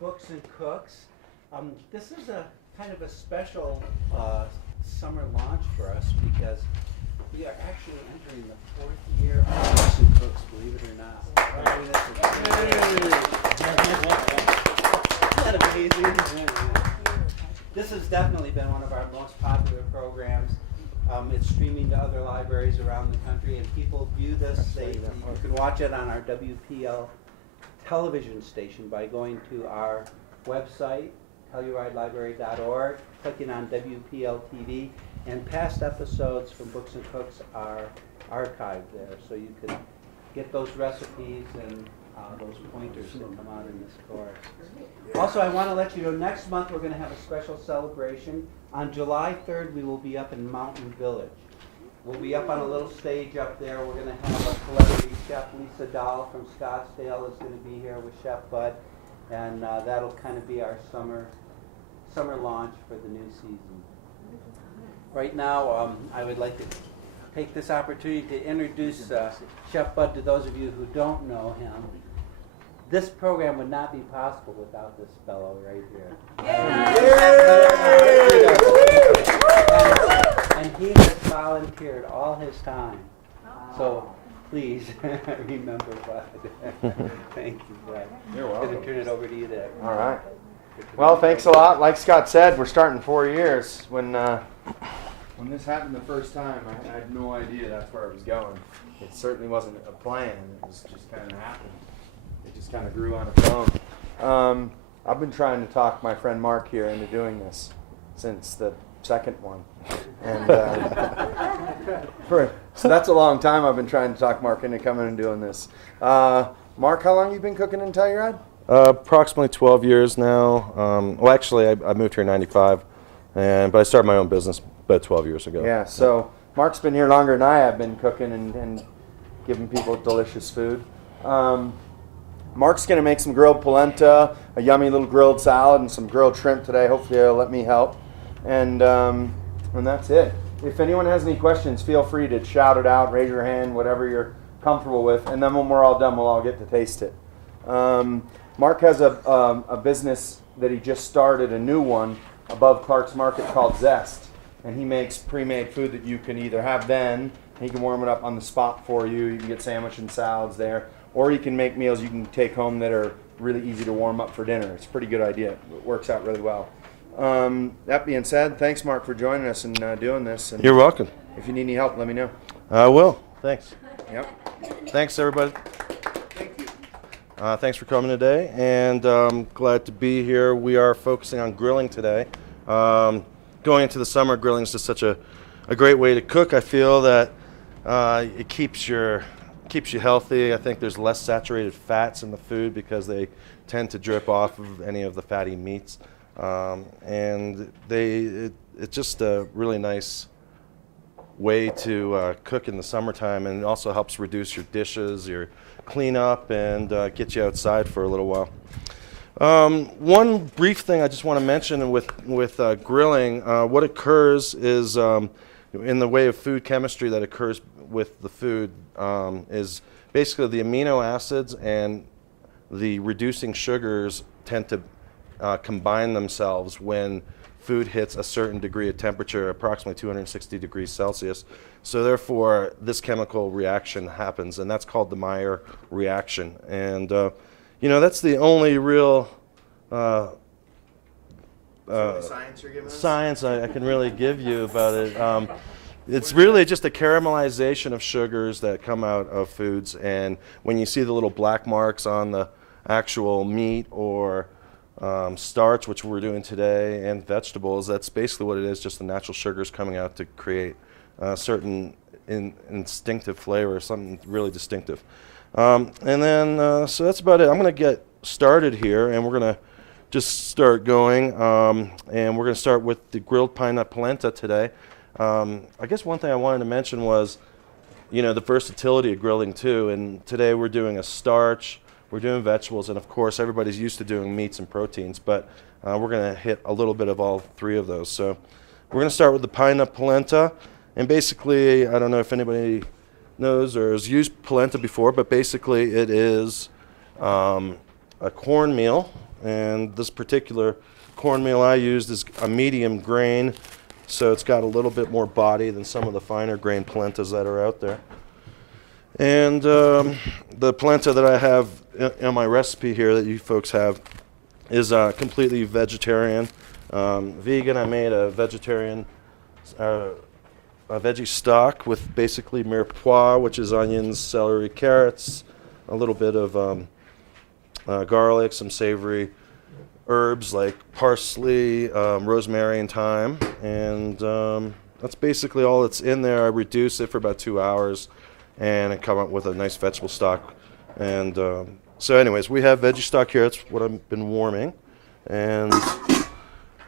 Books and Cooks. This is a kind of a special summer launch for us because we are actually entering the 4th year of Books and Cooks, believe it or not. Isn't that amazing? This has definitely been one of our most popular programs. It's streaming to other libraries around the country, and people view this. You can watch it on our WPL television station by going to our website, TellurideLibrary.org, clicking on WPL TV, and past episodes from Books and Cooks are archived there, so you can get those recipes and those pointers that come out in this course. Also, I want to let you know, next month we're going to have a special celebration. On July 3rd, we will be up in Mountain Village. We'll be up on a little stage up there. We're going to have a celebrity chef, Lisa Dahl from Scottsdale, is going to be here with Chef Bud, and that'll kind of be our summer launch for the new season. Right now, I would like to take this opportunity to introduce Chef Bud to those of you who don't know him. This program would not be possible without this fellow right here. And he has volunteered all his time. So please remember Bud. Thank you, Bud. You're welcome. I'm going to turn it over to you there. All right. Well, thanks a lot. Like Scott said, we're starting 4 years. When this happened the first time, I had no idea that's where it was going. It certainly wasn't a plan. It was just kind of happened. It just kind of grew on its own. I've been trying to talk my friend Mark here into doing this since the second one. And so that's a long time I've been trying to talk Mark into coming and doing this. Mark, how long have you been cooking in Telluride? Approximately 12 years now. Well, actually, I moved here in '95, but I started my own business about 12 years ago. Yeah, so Mark's been here longer than I have been cooking and giving people delicious food. Mark's going to make some grilled polenta, a yummy little grilled salad, and some grilled shrimp today. Hopefully he'll let me help. And that's it. If anyone has any questions, feel free to shout it out, raise your hand, whatever you're comfortable with. And then when we're all done, we'll all get to taste it. Mark has a business that he just started, a new one, above Clark's Market called Zest. And he makes pre-made food that you can either have then, he can warm it up on the spot for you. You can get sandwich and salads there. Or you can make meals you can take home that are really easy to warm up for dinner. It's a pretty good idea. It works out really well. That being said, thanks, Mark, for joining us and doing this. And You're welcome. if you need any help, let me know. I will. Thanks. Yep. Thanks, everybody. Thank you. Thanks for coming today, and glad to be here. We are focusing on grilling today. Going into the summer, grilling is just such a great way to cook. I feel that it keeps you healthy. I think there's less saturated fats in the food because they tend to drip off of any of the fatty meats, and it's just a really nice way to cook in the summertime, and it also helps reduce your dishes, your cleanup, and get you outside for a little while. One brief thing I just want to mention with grilling, what occurs is in the way of food chemistry that occurs with the food is basically the amino acids and the reducing sugars tend to combine themselves when food hits a certain degree of temperature, approximately 260 degrees Celsius. So therefore, this chemical reaction happens, and that's called the Maillard reaction. And that's the only real Science you're giving us? science I can really give you about it. It's really just a caramelization of sugars that come out of foods, and when you see the little black marks on the actual meat or starch, which we're doing today, and vegetables, that's basically what it is, just the natural sugars coming out to create certain instinctive flavor, something really distinctive. And then, so that's about it. I'm going to get started here, and we're going to just start going, and we're going to start with the grilled pine nut polenta today. I guess one thing I wanted to mention was, the versatility of grilling too, and today we're doing a starch, we're doing vegetables, and of course everybody's used to doing meats and proteins, but we're going to hit a little bit of all three of those. So we're going to start with the pine nut polenta, and basically, I don't know if anybody knows or has used polenta before, but basically it is a cornmeal And this particular cornmeal I used is a medium grain, so it's got a little bit more body than some of the finer grain polentas that are out there. And the polenta that I have in my recipe here that you folks have is completely vegetarian. Vegan. I made a vegetarian a veggie stock with basically mirepoix, which is onions, celery, carrots, a little bit of garlic, some savory herbs like parsley, rosemary, and thyme. And that's basically all that's in there. I reduce it for about 2 hours and I come up with a nice vegetable stock. And so anyways, we have veggie stock here. That's what I've been warming. And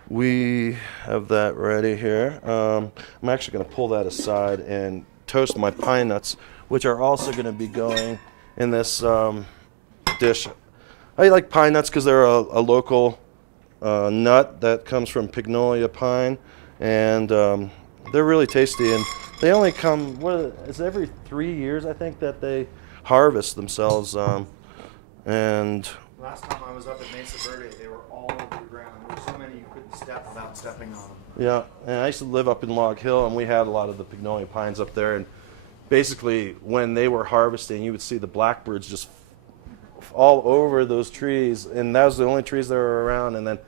we have that ready here. I'm actually going to pull that aside and toast my pine nuts, which are also going to be going in this dish. I like pine nuts because they're a local nut that comes from Pignolia pine, and they're really tasty. And they only come, it's every 3 years, I think, that they harvest themselves. And last time I was up at Mesa Verde, they were all over the ground. There were so many you couldn't step without stepping on them. yeah, and I used to live up in Log Hill, and we had a lot of the Pignolia pines up there. And basically, when they were harvesting, you would see the blackbirds just all over those trees, and that was the only trees that were around. And then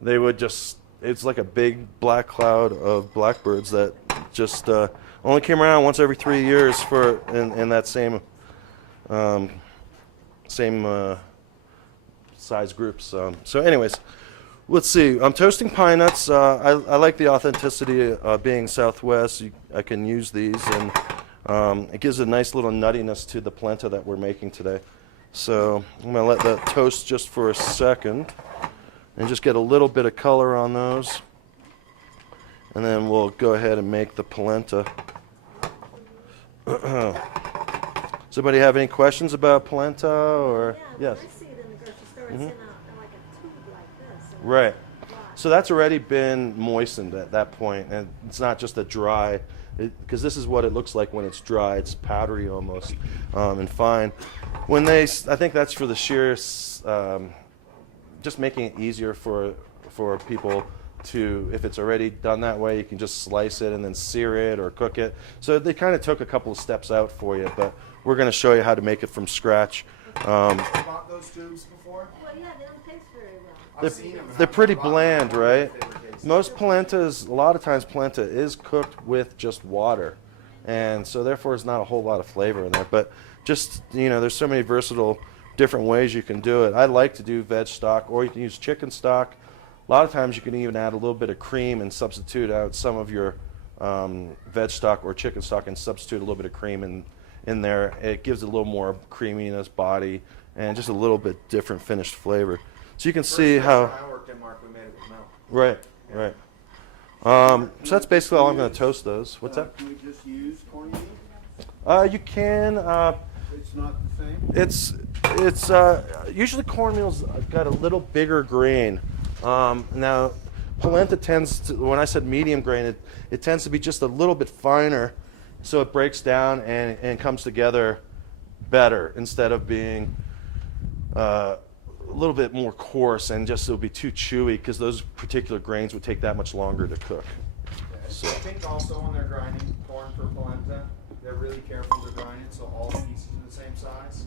they would just, it's like a big black cloud of blackbirds that just only came around once every 3 years for in that same size groups. So anyways, let's see. I'm toasting pine nuts. I like the authenticity being Southwest. I can use these, and it gives a nice little nuttiness to the polenta that we're making today. So I'm going to let that toast just for a second and just get a little bit of color on those. And then we'll go ahead and make the polenta. Does anybody have any questions about polenta? Or Yeah, yes. I see it in the grocery store. It's in like a tube like this. and Right. it's dry. So that's already been moistened at that point, and it's not just a dry, because this is what it looks like when it's dry. It's powdery almost, and fine. When I think that's for the sheer, just making it easier for people to, if it's already done that way, you can just slice it and then sear it or cook it. So they kind of took a couple of steps out for you, but we're going to show you how to make it from scratch. You bought those tubes before? Well, yeah, they don't taste very well. I've seen them. They're pretty bland, right? Most polentas, a lot of times polenta is cooked with just water, and so therefore there's not a whole lot of flavor in there. But just, there's so many versatile different ways you can do it. I like to do veg stock, or you can use chicken stock. A lot of times you can even add a little bit of cream and substitute out some of your veg stock or chicken stock and substitute a little bit of cream in there. It gives it a little more creaminess, body, and just a little bit different finished flavor. So you can see how. I worked in Mark, we made it with milk. Right, right. So that's basically all I'm going to toast those. What's that? Can we just use cornmeal? You can. It's not the same? It's usually cornmeal's got a little bigger grain. Now, polenta tends to, when I said medium grain, it tends to be just a little bit finer, so it breaks down and comes together better instead of being a little bit more coarse and just it'll be too chewy, because those particular grains would take that much longer to cook. So I think also when they're grinding corn for polenta, they're really careful to grind it so all the pieces are the same size.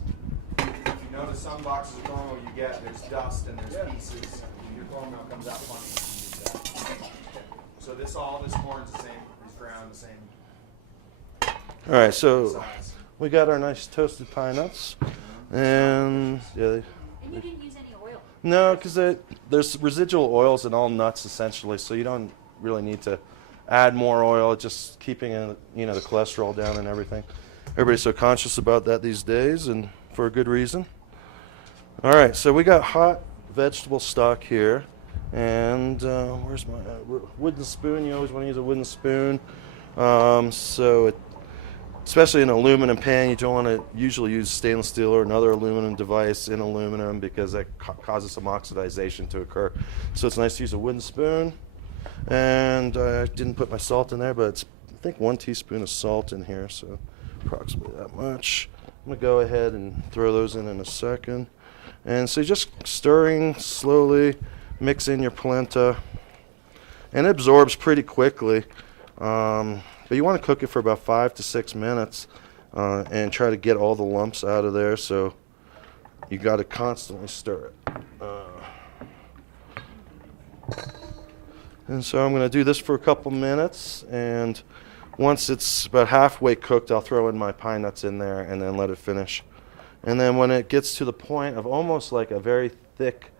If you notice some boxes of cornmeal you get, there's dust and there's pieces. Your cornmeal comes out funny. So this corn's the same, is ground the same All right, so size. we got our nice toasted pine nuts, and yeah. And you didn't use any oil. No, because there's residual oils in all nuts essentially, so you don't really need to add more oil. Just keeping the cholesterol down and everything. Everybody's so conscious about that these days, and for a good reason. All right, so we got hot vegetable stock here, and where's my wooden spoon? You always want to use a wooden spoon. Especially in an aluminum pan, you don't want to usually use stainless steel or another aluminum device in aluminum, because that causes some oxidization to occur. So it's nice to use a wooden spoon. And I didn't put my salt in there, but it's, I think, 1 teaspoon of salt in here, so approximately that much. I'm going to go ahead and throw those in a second. And so just stirring slowly, mix in your polenta, and it absorbs pretty quickly. But you want to cook it for about 5 to 6 minutes and try to get all the lumps out of there. So you got to constantly stir it. And so I'm going to do this for a couple minutes, and once it's about halfway cooked, I'll throw in my pine nuts in there and then let it finish. And then when it gets to the point of almost like a very thick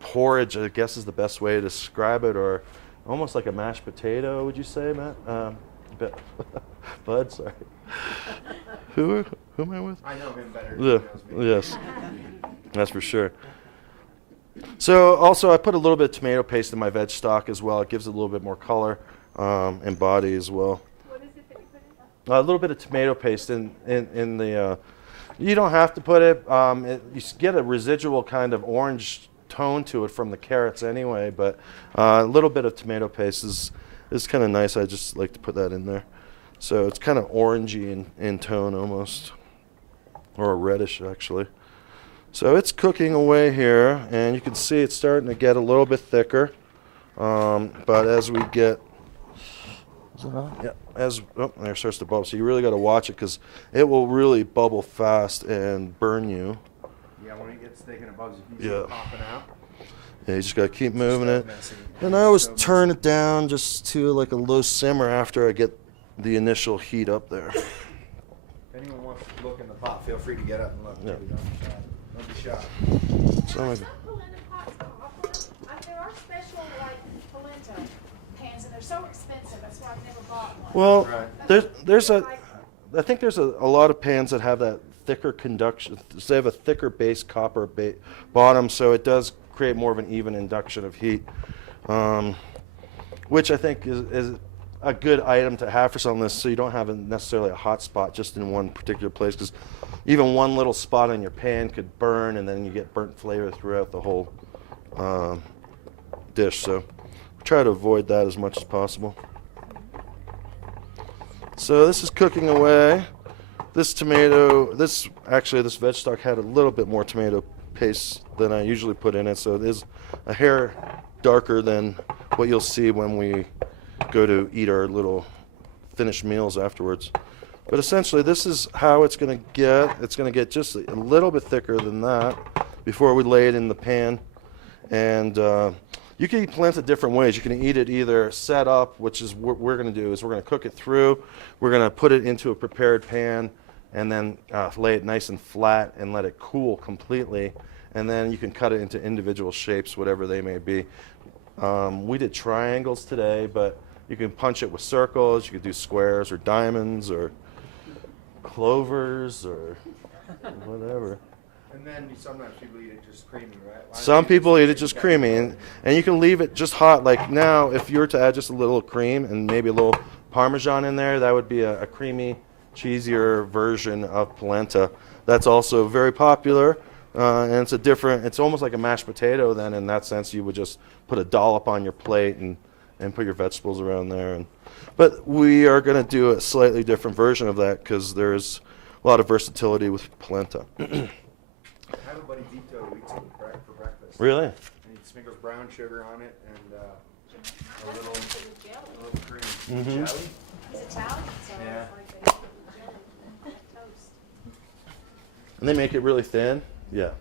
porridge, I guess is the best way to describe it, or almost like a mashed potato, would you say, Matt? Bud, sorry. Who am I with? I know him better. Yeah, yes, that's for sure. So also I put a little bit of tomato paste in my veg stock as well. It gives it a little bit more color and body as well. What is it that you put in? A little bit of tomato paste in the, you don't have to put it, you get a residual kind of orange tone to it from the carrots anyway, but a little bit of tomato paste is kind of nice. I just like to put that in there. So it's kind of orangey in tone almost, or reddish actually. So it's cooking away here, and you can see it's starting to get a little bit thicker. But as we get, yeah, there it starts to bubble. So you really got to watch it because it will really bubble fast and burn you. Yeah, when it gets thick and it bugs, you can see it popping out. Yeah, you just got to keep moving it. And I always turn it down just to like a low simmer after I get the initial heat up there. If anyone wants to look in the pot, feel free to get up and look. Yeah. Don't be shy. So There's some polenta pots that offer. There are special like polenta pans, and they're so expensive. That's why I've never bought one. well, Right. there's I think there's a lot of pans that have that thicker conduction. So they have a thicker base copper bottom, so it does create more of an even induction of heat, which I think is a good item to have for something like this, so you don't have necessarily a hot spot just in one particular place, because even one little spot on your pan could burn, and then you get burnt flavor throughout the whole dish. So try to avoid that as much as possible. So this is cooking away. This veg stock had a little bit more tomato paste than I usually put in it, so it is a hair darker than what you'll see when we go to eat our little finished meals afterwards. But essentially this is how it's going to get. It's going to get just a little bit thicker than that before we lay it in the pan. And you can eat polenta different ways. You can eat it either set up, which is what we're going to do, is we're going to cook it through. We're going to put it into a prepared pan and then lay it nice and flat and let it cool completely. And then you can cut it into individual shapes, whatever they may be. We did triangles today, but you can punch it with circles. You could do squares or diamonds or clovers or whatever. And then sometimes people eat it just creamy, right? Some people eat it just creamy, and you can leave it just hot. Like now, if you were to add just a little cream and maybe a little Parmesan in there, that would be a creamy, cheesier version of polenta. That's also very popular, and it's almost like a mashed potato then in that sense. You would just put a dollop on your plate and put your vegetables around there. But we are going to do a slightly different version of that because there's a lot of versatility with polenta. I have a buddy Vito who eats it for breakfast. Really? And he sprinkles brown sugar on it and a little cream. Mm-hmm. Jelly? He's Italian, so Yeah. it's like jelly. Toast. And they make it really thin. Yeah.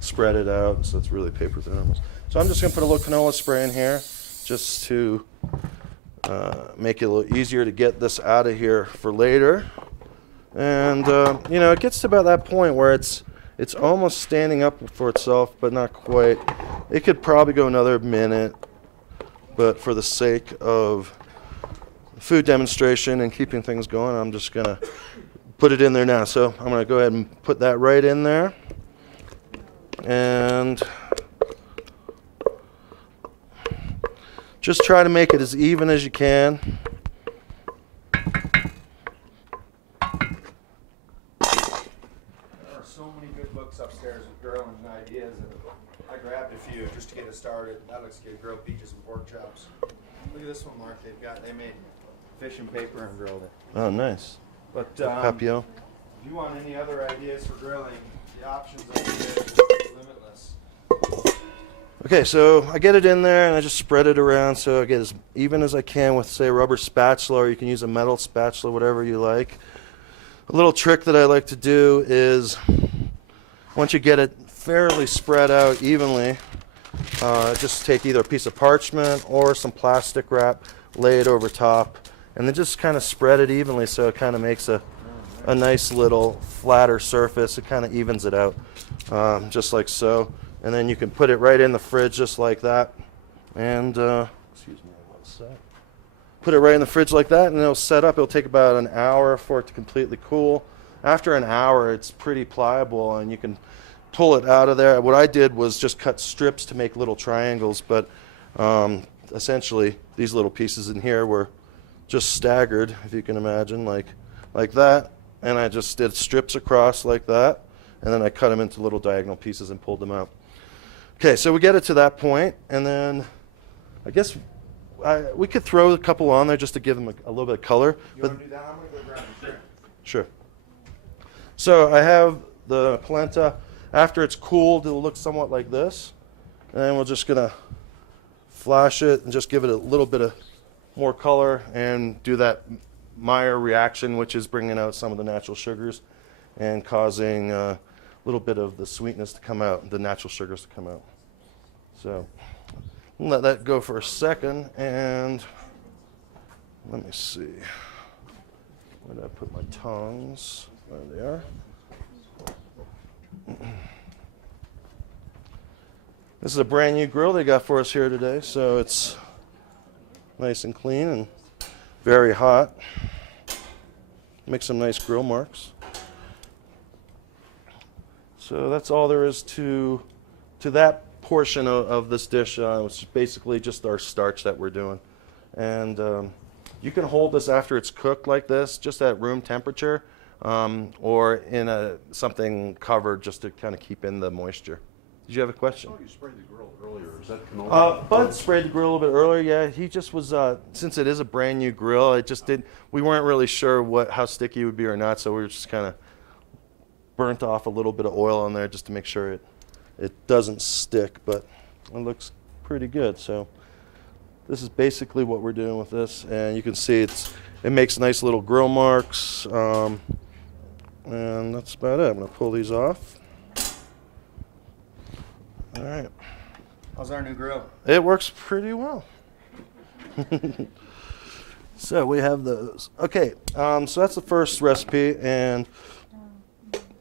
Spread it out so it's really paper thin almost. So I'm just going to put a little canola spray in here just to make it a little easier to get this out of here for later. And, it gets to about that point where it's almost standing up for itself, but not quite. It could probably go another minute, but for the sake of food demonstration and keeping things going, I'm just going to put it in there now. So I'm going to go ahead and put that right in there. And just try to make it as even as you can. So many good books upstairs with grilling and ideas, and I grabbed a few just to get it started. That looks good. Grilled peaches and pork chops. Look at this one, Mark. They made fish and paper and grilled it. Oh, nice. But Papillon. if you want any other ideas for grilling, the options up there. Okay, so I get it in there and I just spread it around so I get as even as I can with, say, a rubber spatula, or you can use a metal spatula, whatever you like. A little trick that I like to do is once you get it fairly spread out evenly, just take either a piece of parchment or some plastic wrap, lay it over top, and then just kind of spread it evenly so it kind of makes a nice little flatter surface. It kind of evens it out, just like so. And then you can put it right in the fridge just like that. And, excuse me, one sec. Put it right in the fridge like that, and it'll set up. It'll take about an hour for it to completely cool. After an hour, it's pretty pliable, and you can pull it out of there. What I did was just cut strips to make little triangles, but essentially these little pieces in here were just staggered, if you can imagine, like that. And I just did strips across like that, and then I cut them into little diagonal pieces and pulled them out. Okay, so we get it to that point, and then I guess we could throw a couple on there just to give them a little bit of color. You want to do that? I'm going to go grab the shrimp. Sure. So I have the polenta. After it's cooled, it'll look somewhat like this. And then we're just going to flash it and just give it a little bit of more color and do that Maillard reaction, which is bringing out some of the natural sugars and causing a little bit of the sweetness to come out, the natural sugars to come out. So we'll let that go for a second, and let me see. Where did I put my tongs? There they are. This is a brand new grill they got for us here today, so it's nice and clean and very hot. Make some nice grill marks. So that's all there is to that portion of this dish. It's basically just our starch that we're doing. And you can hold this after it's cooked like this, just at room temperature, or in something covered just to kind of keep in the moisture. Did you have a question? Oh, you sprayed the grill earlier. Is that canola? Bud sprayed the grill a little bit earlier. Yeah, he just was. Since it is a brand new grill, it just did. We weren't really sure how sticky it would be or not, so we were just kind of burnt off a little bit of oil on there just to make sure it doesn't stick. But it looks pretty good. So this is basically what we're doing with this, and you can see it makes nice little grill marks, and that's about it. I'm gonna pull these off. All right. How's our new grill? It works pretty well. So we have those. Okay, so that's the first recipe, and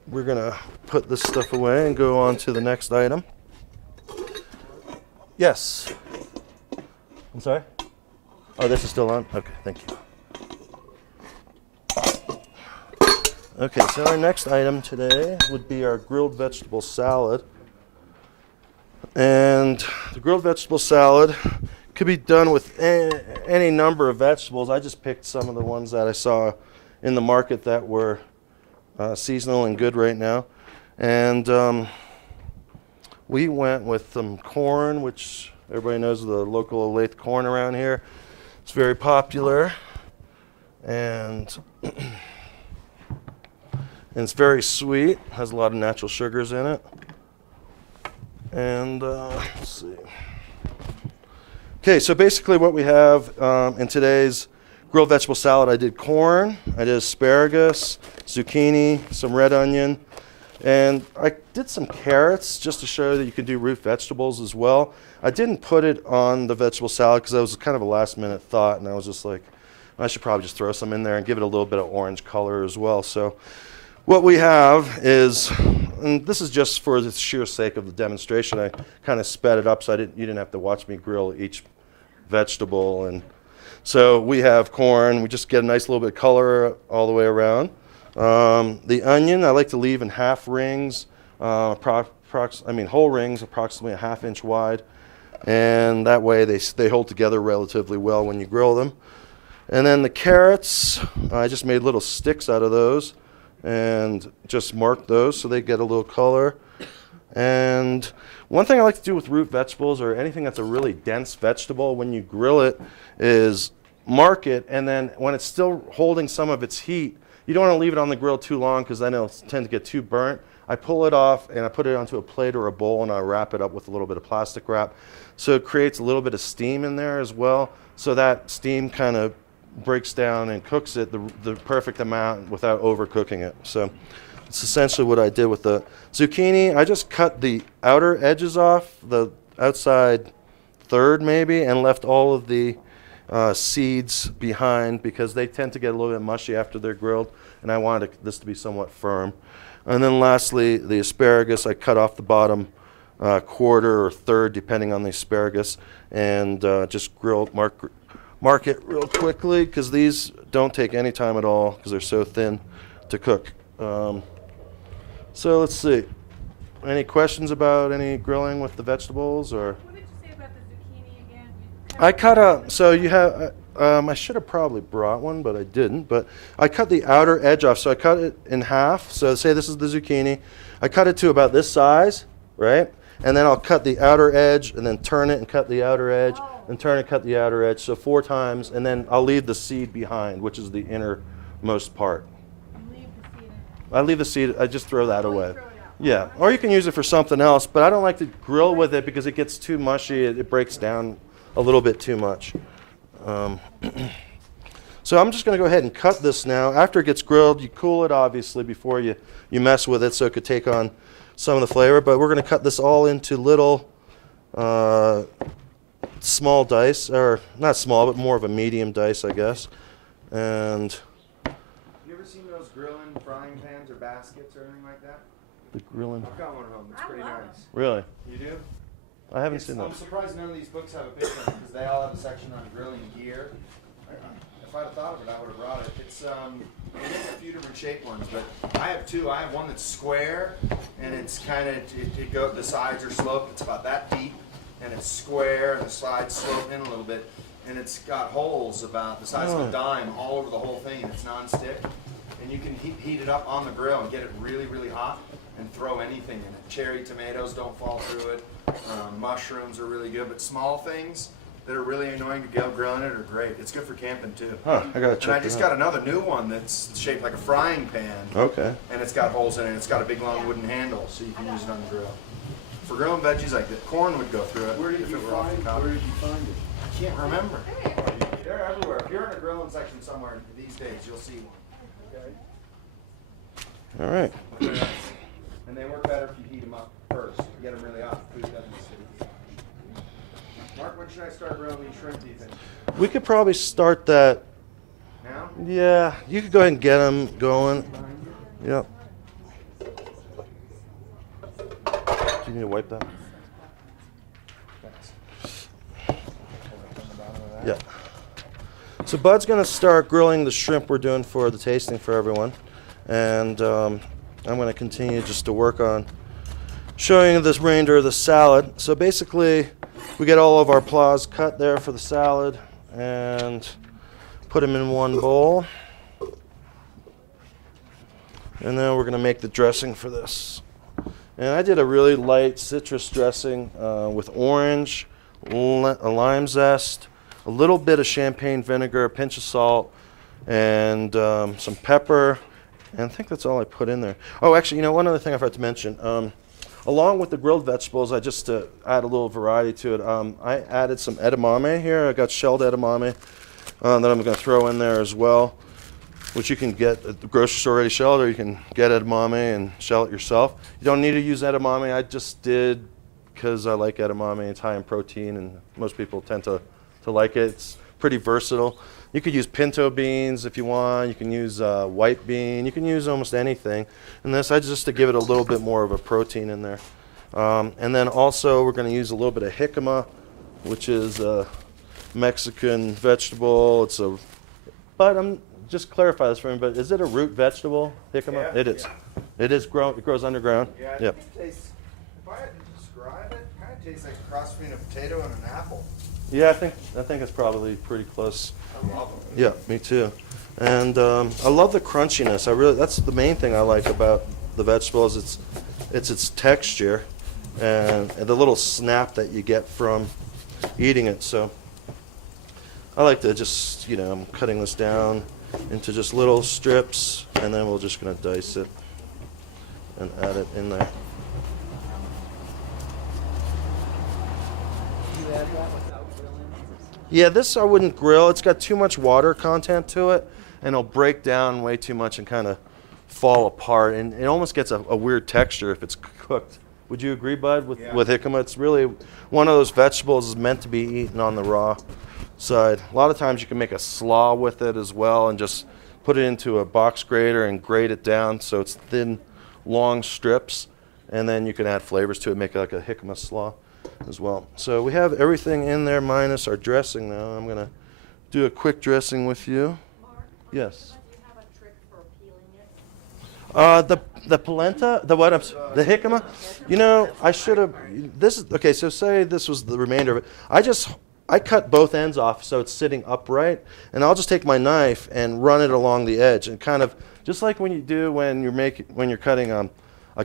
we're gonna put this stuff away and go on to the next item. Yes. I'm sorry? Oh, this is still on? Okay, thank you. Okay, so our next item today would be our grilled vegetable salad. And the grilled vegetable salad could be done with any number of vegetables. I just picked some of the ones that I saw in the market that were seasonal and good right now. And we went with some corn, which everybody knows the local Olathe corn around here. It's very popular. And it's very sweet, has a lot of natural sugars in it. And let's see. Okay, so basically what we have in today's grilled vegetable salad, I did corn, I did asparagus, zucchini, some red onion, and I did some carrots just to show that you can do root vegetables as well. I didn't put it on the vegetable salad because that was kind of a last minute thought, and I was just like, I should probably just throw some in there and give it a little bit of orange color as well. So what we have is, and this is just for the sheer sake of the demonstration, I kind of sped it up so you didn't have to watch me grill each vegetable. And so we have corn. We just get a nice little bit of color all the way around. The onion, I like to leave in half rings, whole rings, approximately a ½ inch wide. And that way they hold together relatively well when you grill them. And then the carrots, I just made little sticks out of those and just mark those so they get a little color. And one thing I like to do with root vegetables or anything that's a really dense vegetable when you grill it is mark it, and then when it's still holding some of its heat, you don't want to leave it on the grill too long because then it'll tend to get too burnt. I pull it off and I put it onto a plate or a bowl, and I wrap it up with a little bit of plastic wrap. So it creates a little bit of steam in there as well. So that steam kind of breaks down and cooks it the perfect amount without overcooking it. So it's essentially what I did with the zucchini. I just cut the outer edges off, the outside third maybe, and left all of the seeds behind because they tend to get a little bit mushy after they're grilled, and I wanted this to be somewhat firm. And then lastly, the asparagus, I cut off the bottom quarter or third, depending on the asparagus, and just mark it real quickly because these don't take any time at all because they're so thin to cook. So let's see. Any questions about any grilling with the vegetables or? What did you say about the zucchini again? I cut up, so you have, I should have probably brought one, but I didn't. But I cut the outer edge off, so I cut it in half. So say this is the zucchini. I cut it to about this size, right? And then I'll cut the outer edge and then turn it and cut the outer edge and turn it, cut the outer edge. So 4 times, and then I'll leave the seed behind, which is the innermost part. Leave the seed in it. I leave the seed, I just throw that away. Throw it out. Yeah, or you can use it for something else, but I don't like to grill with it because it gets too mushy. It breaks down a little bit too much. So I'm just going to go ahead and cut this now. After it gets grilled, you cool it obviously before you mess with it so it could take on some of the flavor. But we're going to cut this all into little small dice, or not small, but more of a medium dice, I guess. And You ever seen those grilling frying pans or baskets or anything like that? the grilling. I've got one at home. It's I pretty love nice. Really? You do? I haven't seen I'm that. surprised none of these books have a picture of it because they all have a section on grilling gear. If I'd have thought of it, I would have brought it. It's they make a few different shaped ones, but I have 2. I have one that's square, and it's kind of the sides are sloped. It's about that deep, and it's square, and the sides slope in a little bit, and it's got holes about the size of a dime all over the whole thing, and it's non-stick, and you can heat it up on the grill and get it really, really hot, and throw anything in it. Cherry tomatoes don't fall through it. Mushrooms are really good, but small things that are really annoying to go grilling it are great. It's good for camping too. Huh, I gotta check And I that just out. got another new one that's shaped like a frying pan, Okay. and it's got holes in it. It's got a big long wooden handle, so you can use it on the grill. For grilling veggies like that, corn would go through it if it were off the cob. Where did you find it? I can't remember. They're everywhere. If you're in a grilling section somewhere these days, you'll see one. All right. And they work better if you heat them up first. You get them really hot. Food doesn't sit. Mark, when should I start grilling these shrimp, do you think? We could probably start that. Now? Yeah, you could go ahead and get them going. Yep. Do you need to wipe that? Yeah. So Bud's going to start grilling the shrimp we're doing for the tasting for everyone. And I'm going to continue just to work on showing you this remainder of the salad. So basically, we get all of our claws cut there for the salad and put them in one bowl. And then we're going to make the dressing for this. And I did a really light citrus dressing with orange, a lime zest, a little bit of champagne vinegar, a pinch of salt, and some pepper. And I think that's all I put in there. Oh, actually, you know, one other thing I forgot to mention. Along with the grilled vegetables, I just add a little variety to it. I added some edamame here. I got shelled edamame that I'm going to throw in there as well, which you can get at the grocery store already shelled, or you can get edamame and shell it yourself. You don't need to use edamame. I just did because I like edamame. It's high in protein, and most people tend to like it. It's pretty versatile. You could use pinto beans if you want. You can use white bean. You can use almost anything. And this, I just to give it a little bit more of a protein in there. And then also we're going to use a little bit of jicama, which is a Mexican vegetable. But I'm just clarify this for me. But is it a root vegetable, jicama? Yeah, It is. yeah. It is grown. It grows underground. Yeah, I Yep. think it tastes, if I had to describe it, it kind of tastes like a cross between a potato and an apple. Yeah, I think it's probably pretty close. I love them. Yeah, me too. And I love the crunchiness. That's the main thing I like about the vegetables. It's its texture and the little snap that you get from eating it. So I like to just, I'm cutting this down into just little strips, and then we're just going to dice it. and add it in there. You add that without grilling? Yeah, this I wouldn't grill. It's got too much water content to it, and it'll break down way too much and kind of fall apart. And it almost gets a weird texture if it's cooked. Would you agree, Bud, with jicama? It's really one of those vegetables is meant to be eaten on the raw side. A lot of times you can make a slaw with it as well and just put it into a box grater and grate it down so it's thin, long strips. And then you can add flavors to it, make it like a jicama slaw as well. So we have everything in there minus our dressing now. I'm going to do a quick dressing with you. Mark, Yes. do you have a trick for peeling it? The polenta, the jicama. You know, I should have. This is okay. So say this was the remainder of it. I cut both ends off so it's sitting upright, and I'll just take my knife and run it along the edge, and kind of just like when you do when you're cutting a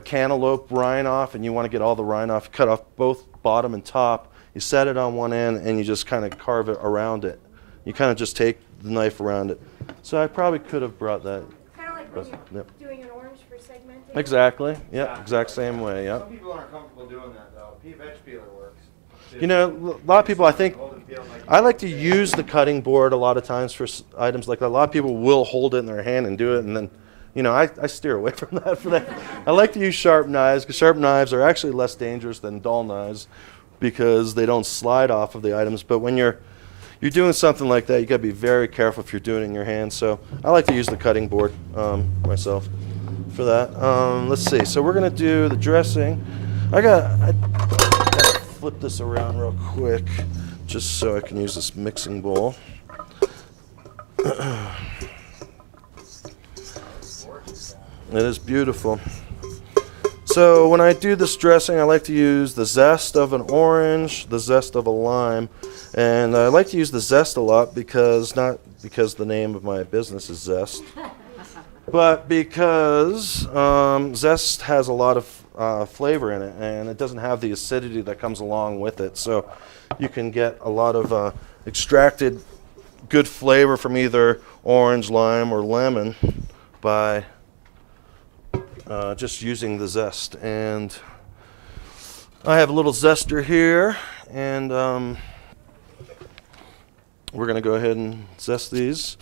cantaloupe rind off, and you want to get all the rind off. Cut off both bottom and top. You set it on one end, and you just kind of carve it around it. You kind of just take the knife around it. So I probably could have brought that. Kind of like when you're Yep. doing an orange for segmenting. Exactly. Yeah. Exact same way. Yeah. Some people aren't comfortable doing that though. Veg peeler works. You know, a lot of people, I think, I like to use the cutting board a lot of times for items like that. A lot of people will hold it in their hand and do it, and then, you know, I steer away from that for that. I like to use sharp knives, because sharp knives are actually less dangerous than dull knives because they don't slide off of the items. But when you're doing something like that, you got to be very careful if you're doing it in your hand. So I like to use the cutting board myself for that. Let's see. So we're going to do the dressing. I gotta flip this around real quick just so I can use this mixing bowl. It is beautiful. So when I do this dressing, I like to use the zest of an orange, the zest of a lime, and I like to use the zest a lot not because the name of my business is Zest, but because zest has a lot of flavor in it, and it doesn't have the acidity that comes along with it. So you can get a lot of extracted good flavor from either orange, lime, or lemon by just using the zest. And I have a little zester here, and we're going to go ahead and zest these.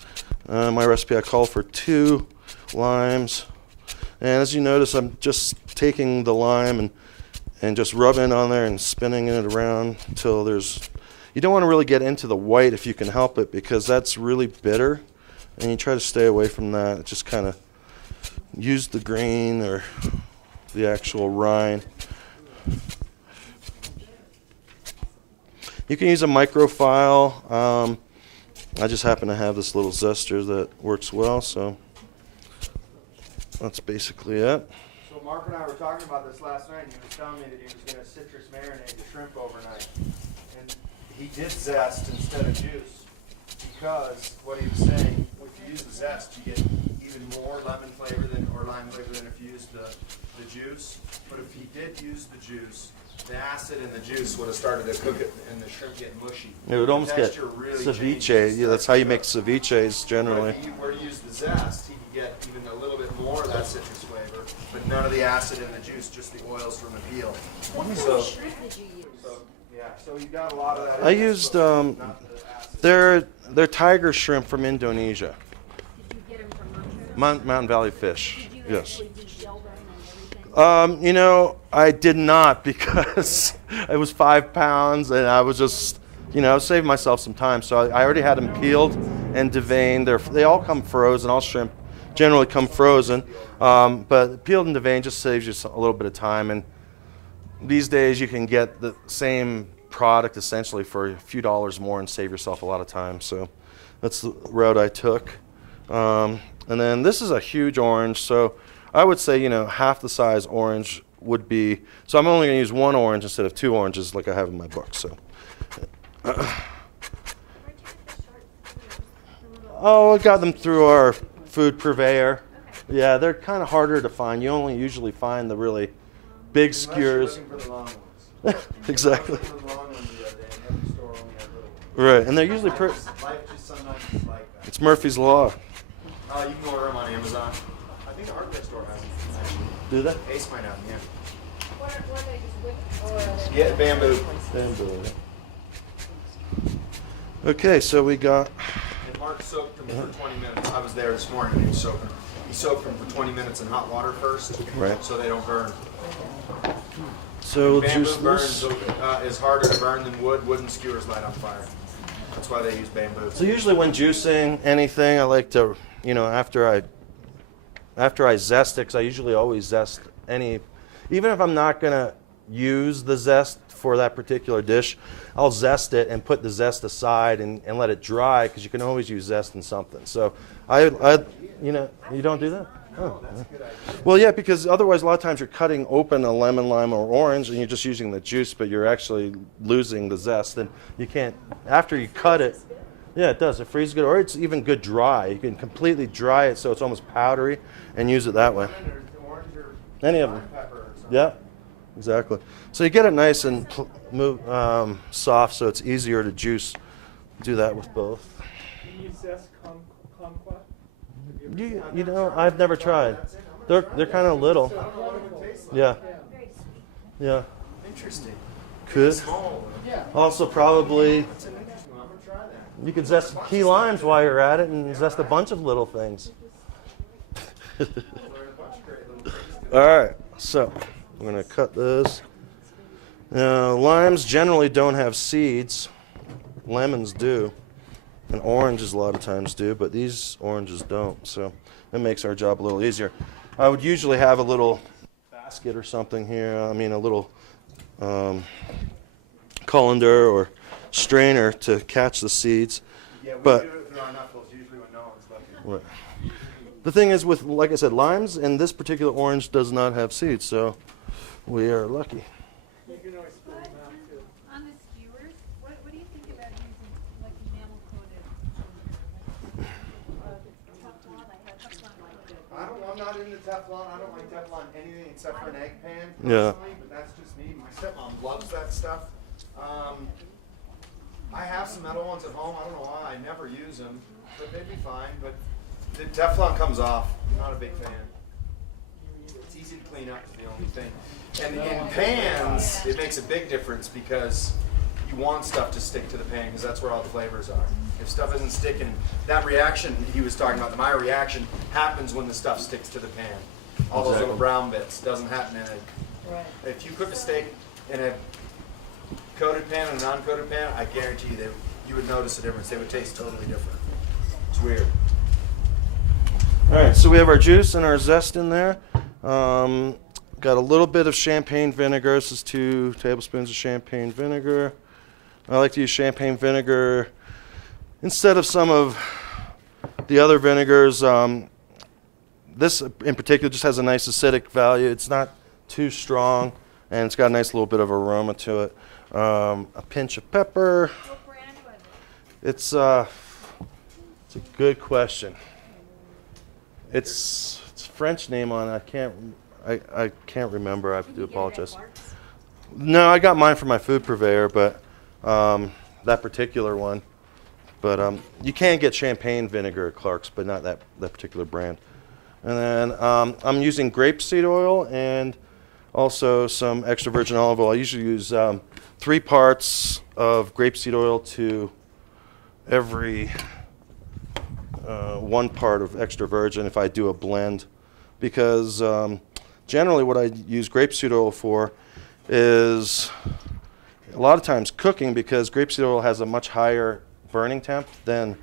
My recipe, I call for 2 limes. And as you notice, I'm just taking the lime and just rubbing it on there and spinning it around until there's... You don't want to really get into the white if you can help it, because that's really bitter, and you try to stay away from that. Just kind of use the grain or the actual rind. You can use a microfile. I just happen to have this little zester that works well, so that's basically it. So Mark and I were talking about this last night, and he was telling me that he was going to citrus marinate the shrimp overnight. And he did zest instead of juice, because what he was saying, if you use the zest, you get even more lemon flavor or lime flavor than if you used the juice. But if he did use the juice, the acid in the juice would have started to cook it, and the shrimp get mushy. It would almost get really ceviche. Yeah, that's how you make ceviches generally. But if he were to use the zest, he could get even a little bit more of that citrus flavor, but none of the acid in the juice, just the oils from the peel. What kind So- of shrimp did you use? So you got a lot of that. I used not the acid. they're tiger shrimp from Indonesia, Did you get them from Montreal? Mountain Valley fish. Did you Yes. actually de-shell them and everything? You know, I did not, because it was 5 pounds, and I was just, I was saving myself some time. So I already had them peeled and deveined. They all come frozen. All shrimp generally come frozen, but peeled and deveined just saves you a little bit of time. And these days you can get the same product essentially for a few dollars more and save yourself a lot of time. So that's the route I took. And then this is a huge orange, so I would say, half the size orange would be, so I'm only going to use 1 orange instead of 2 oranges like I have in my book. So, I got them through our food purveyor. Yeah, they're kind of harder to find. You only usually find the really big Unless you're skewers. looking for the long ones. Exactly. For the long ones the other day, and every store only has little ones. Right, and they're usually Life just sometimes is like that. it's Murphy's Law. You can order them on Amazon. I think the hardware store has them, actually. Do they? Ace might have them, yeah. What are they just wick, or are they? Yeah, bamboo. Bamboo. Okay, so we got. And Mark soaked them for 20 minutes. I was there this morning and he was soaking them. He soaked them for 20 minutes in hot water first, Right. so they don't burn. So we'll Bamboo juice burns this. is harder to burn than wood. Wooden skewers light on fire. That's why they use bamboo. So usually when juicing anything, I like to, after I zest it, 'cause I usually always zest any, even if I'm not gonna use the zest for that particular dish, I'll zest it and put the zest aside and let it dry, because you can always use zest in something. So you don't do that? Oh, that's a good idea. Well, yeah, because otherwise a lot of times you're cutting open a lemon, lime, or orange, and you're just using the juice, but you're actually losing the zest. And you can't, after you cut it, yeah, it does. It freezes good, or it's even good dry. You can completely dry it so it's almost powdery and use it that way. Any of them. Yeah, exactly. So you get it nice and soft, so it's easier to juice. Do that with both. Can you zest kumquat? I've never tried. They're kind of little. Yeah. Yeah. Interesting. Could. Also probably you could zest key limes while you're at it and zest a bunch of little things. All right. So I'm going to cut this. Now, limes generally don't have seeds. Lemons do. And oranges a lot of times do, but these oranges don't. So it makes our job a little easier. I would usually have a little basket or something here. I mean, a little colander or strainer to catch the seeds. Yeah, we But do it with our knuckles usually when no one's looking. right. The thing is with, like I said, limes, and this particular orange does not have seeds, so we are lucky. You can always pull them out too. On the skewers, what do you think about using like enamel coated? Teflon, I had Teflon like good. I'm not into Teflon. I don't like Teflon anything except for an egg pan Yeah. personally, but that's just me. My stepmom loves that stuff. I have some metal ones at home. I don't know why. I never use them, but they'd be fine. But the Teflon comes off. I'm not a big fan. It's easy to clean up is the only thing. And in pans, it makes a big difference because you want stuff to stick to the pan because that's where all the flavors are. If stuff isn't sticking, that reaction he was talking about, the Meyer reaction, happens when the stuff sticks to the pan. All those little brown bits doesn't happen in it. Right. If you cook a steak in a coated pan and a non-coated pan, I guarantee you you would notice the difference. They would taste totally different. It's weird. All right, so we have our juice and our zest in there. Got a little bit of champagne vinegar. This is 2 tablespoons of champagne vinegar. I like to use champagne vinegar instead of some of the other vinegars. This in particular just has a nice acidic value. It's not too strong, and it's got a nice little bit of aroma to it. A pinch of pepper. What brand was it? It's a good question. It's a French name on it. I can't remember. I do apologize. No, I got mine from my food purveyor, but that particular one. But you can get champagne vinegar at Clark's, but not that particular brand. And then I'm using grapeseed oil and also some extra virgin olive oil. I usually use 3 parts of grapeseed oil to every 1 part of extra virgin if I do a blend, because generally what I use grapeseed oil for is a lot of times cooking, because grapeseed oil has a much higher burning temp than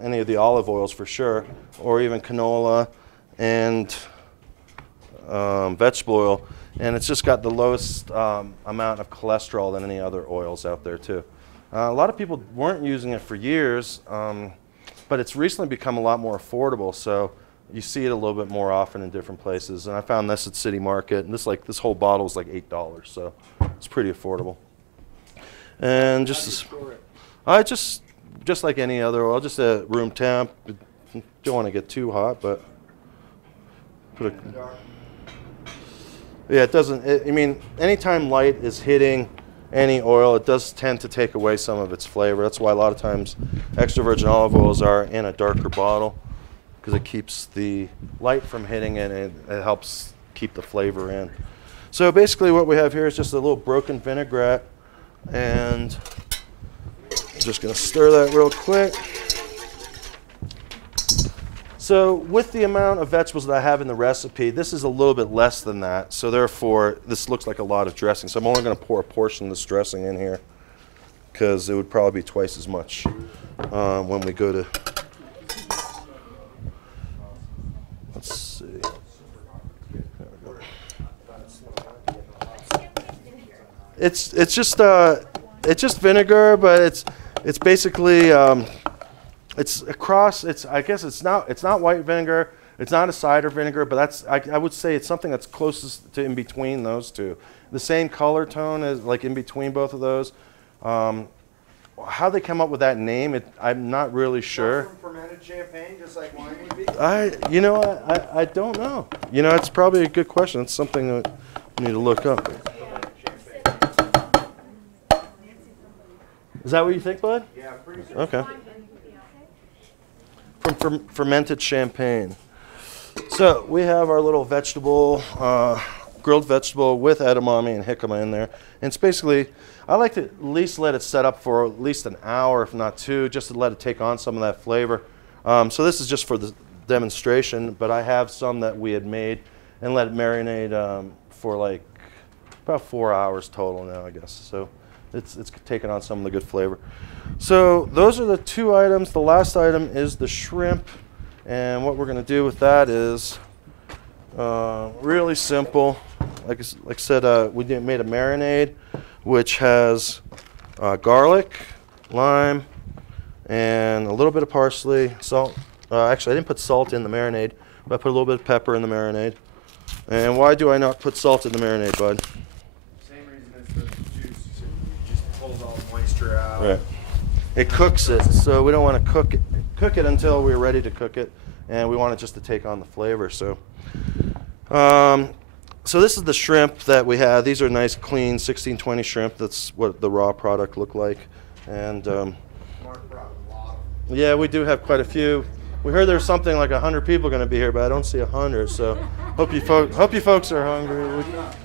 any of the olive oils for sure, or even canola and vegetable oil, and it's just got the lowest amount of cholesterol than any other oils out there too. A lot of people weren't using it for years, but it's recently become a lot more affordable, so you see it a little bit more often in different places. And I found this at City Market, and this whole bottle is like $8, so it's pretty affordable. And just like any other oil, just at room temp. Don't want to get too hot, but yeah, it doesn't. I mean, anytime light is hitting any oil, it does tend to take away some of its flavor. That's why a lot of times extra virgin olive oils are in a darker bottle, because it keeps the light from hitting it, and it helps keep the flavor in. So basically what we have here is just a little broken vinaigrette, and I'm just going to stir that real quick. So with the amount of vegetables that I have in the recipe, this is a little bit less than that. So therefore, this looks like a lot of dressing. So I'm only going to pour a portion of this dressing in here because it would probably be twice as much when we go to, let's see. It's just vinegar, but it's basically I guess it's not white vinegar, it's not a cider vinegar, but I would say it's something that's closest to in between those two. The same color tone as like in between both of those. How they come up with that name, I'm not really sure. From fermented champagne, just like wine would be? I don't know. It's probably a good question. It's something that we need to look up. Is that what you think, bud? Yeah, pretty sure. Okay. From fermented champagne. So we have our little vegetable, grilled vegetable with edamame and jicama in there. And it's basically, I like to at least let it set up for at least an hour, if not two, just to let it take on some of that flavor. So this is just for the demonstration, but I have some that we had made and let it marinate for like about 4 hours total now, I guess. So it's taken on some of the good flavor. So those are the two items. The last item is the shrimp, and what we're going to do with that is really simple. Like I said, we made a marinade, which has garlic, lime, and a little bit of parsley, salt. Actually, I didn't put salt in the marinade, but I put a little bit of pepper in the marinade. And why do I not put salt in the marinade, bud? Same reason as the juice. It just pulls all the moisture out. Right. It cooks it, so we don't want to cook it until we're ready to cook it, and we want it just to take on the flavor. So, so this is the shrimp that we have. These are nice, clean 1620 shrimp. That's what the raw product looked like, and Mark brought a lot of yeah, we do have quite a few. We heard there's something like 100 people going to be here, but I don't see 100. So, hope you folks are hungry.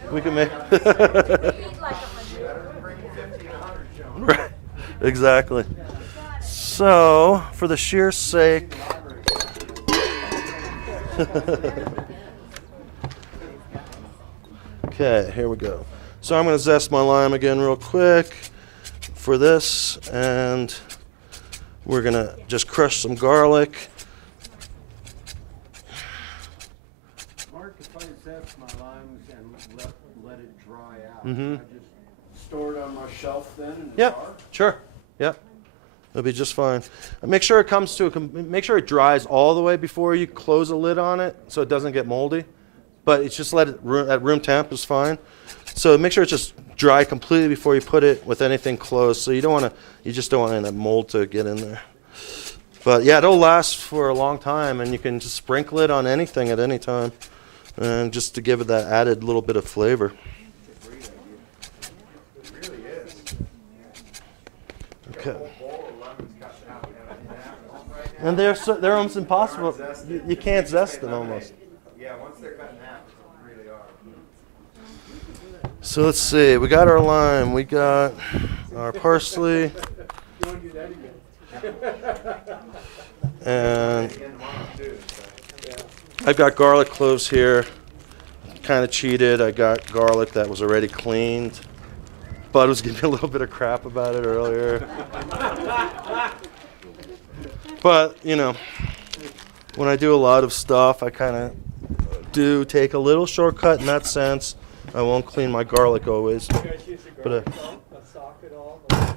We can make. Right. Exactly. So, for the sheer sake. Okay, here we go. So I'm going to zest my lime again real quick for this, and we're going to just crush some garlic. Mark, if I zest my limes and let it dry out, Mhm. I just store it on my shelf then in the Yep, jar? sure. Yep. It'll be just fine. And make sure it comes to make sure it dries all the way before you close a lid on it so it doesn't get moldy. But it's just let it at room temp is fine. So make sure it's just dry completely before you put it with anything closed. So you just don't want that mold to get in there. But yeah, it'll last for a long time, and you can just sprinkle it on anything at any time, and just to give it that added little bit of flavor. Okay. And they're almost impossible. You can't zest them almost. Yeah, once they're cut in half, they really are. So let's see. We got our lime. We got our parsley. You want to do that again? And I've got garlic cloves here. Kind of cheated. I got garlic that was already cleaned. Bud was giving me a little bit of crap about it earlier. But, when I do a lot of stuff, I kind of do take a little shortcut in that sense. I won't clean my garlic always. You guys use a But, garlic salt, a sock at all? The ones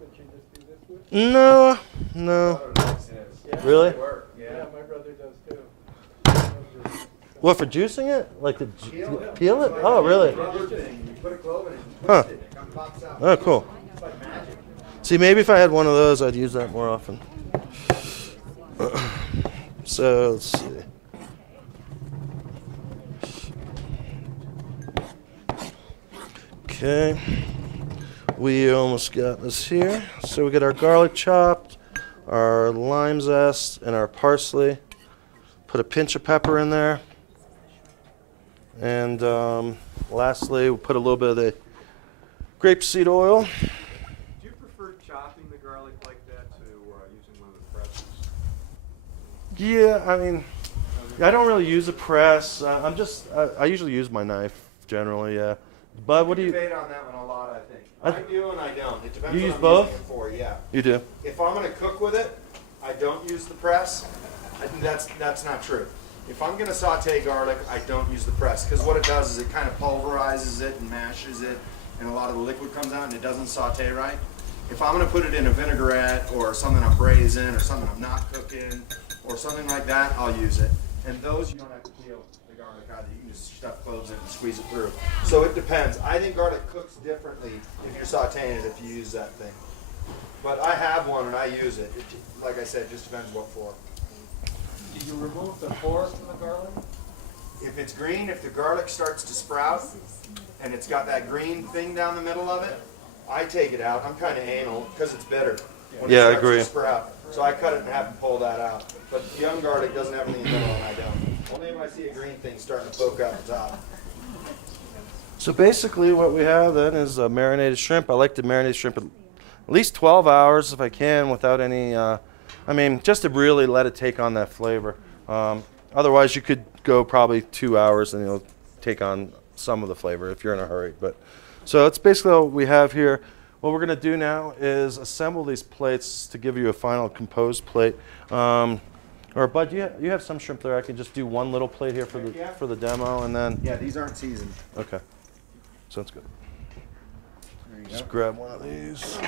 that you just do this with? No. Yeah. Really? Yeah, my brother does too. What, for juicing it? Like to peel it? Oh, really? Rubber thing, you put a clove in it, you Huh. twist it, it comes pops out. Oh, cool. It's like magic. See, maybe if I had one of those, I'd use that more often. So, let's see. Okay. We almost got this here. So we got our garlic chopped, our lime zest, and our parsley. Put a pinch of pepper in there. And lastly, we'll put a little bit of the grapeseed oil. Do you prefer chopping the garlic like that to using one of the presses? Yeah, I mean, I don't really use a press. I usually use my knife generally. Yeah. But what do you? debate on that one a lot, I think. I do and I don't. It depends You use what I'm both? using it for, yeah. You do. If I'm going to cook with it, I don't use the press. I think that's not true. If I'm going to saute garlic, I don't use the press because what it does is it kind of pulverizes it and mashes it, and a lot of the liquid comes out and it doesn't saute right. If I'm going to put it in a vinaigrette or something I'm braising or something I'm not cooking or something like that, I'll use it. And those you don't have to peel the garlic out. You can just stuff cloves in and squeeze it through. So it depends. I think garlic cooks differently if you're sauteing it if you use that thing. But I have one and I use it. Like I said, it just depends what for. Do you remove the core from the garlic? If it's green, if the garlic starts to sprout and it's got that green thing down the middle of it, I take it out. I'm kind of anal because it's bitter. When Yeah, I it starts agree. to sprout. So I cut it in half and pull that out. But young garlic doesn't have anything in the middle and I don't. Only if I see a green thing starting to poke out the top. So basically, what we have then is marinated shrimp. I like to marinate shrimp at least 12 hours if I can, without any. I mean, just to really let it take on that flavor. Otherwise, you could go probably 2 hours and it'll take on some of the flavor if you're in a hurry. But so that's basically what we have here. What we're going to do now is assemble these plates to give you a final composed plate. Or Bud, you have some shrimp there. I can just do one little plate here for the demo, and then Yeah, these aren't seasoned. okay, sounds good. There you Just grab one of these.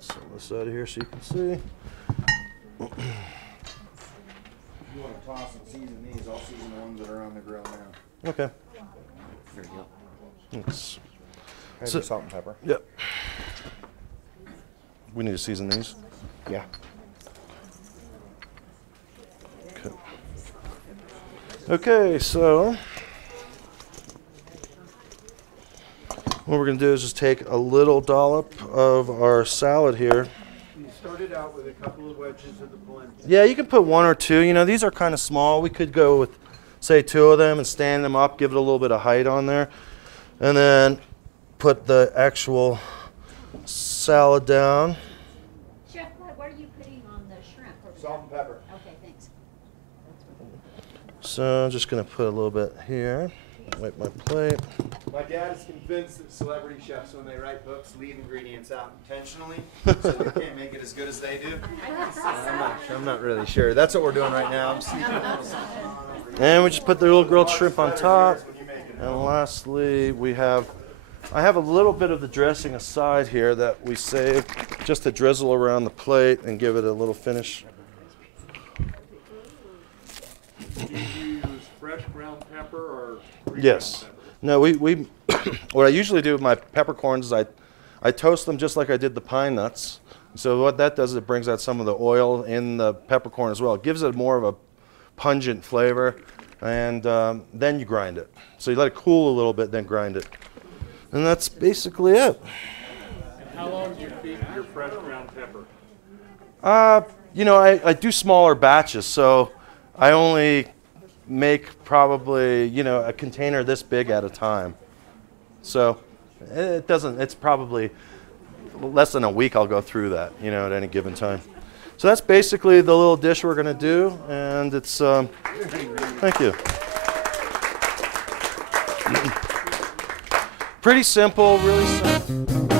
Set this out of here so you can see. If you want to toss and season these, I'll season the ones that are on the grill now. Okay. There you go. Thanks. Here's So- your salt and pepper. Yep. We need to season these. Yeah. Okay. Okay, so what we're going to do is just take a little dollop of our salad here. You started out with a couple of wedges of the polenta. Yeah, you can put one or two. You know, these are kind of small. We could go with, say, 2 of them and stand them up, give it a little bit of height on there. And then put the actual salad down. Chef, what are you putting on the shrimp? Salt and pepper. Okay, thanks. So I'm just going to put a little bit here. Wipe my plate. My dad is convinced that celebrity chefs, when they write books, leave ingredients out intentionally, so they can't make it as good as they do. I'm not really sure. That's what we're doing right now. I'm seasoning a little something on over here. And we just put the little grilled shrimp on Better top. is when you make it. And lastly, I have a little bit of the dressing aside here that we saved just to drizzle around the plate and give it a little finish. Do you use fresh ground pepper or pre-ground Yes. pepper? No, we what I usually do with my peppercorns is I toast them just like I did the pine nuts. So what that does is it brings out some of the oil in the peppercorn as well. It gives it more of a pungent flavor, and then you grind it. So you let it cool a little bit, then grind it. And that's basically it. And how long do you feed your fresh ground pepper? You know, I do smaller batches, so I only make probably, you know, a container this big at a time. So it's probably less than a week I'll go through that, you know, at any given time. So that's basically the little dish we're going to do, and it's, thank you. Pretty simple, really simple.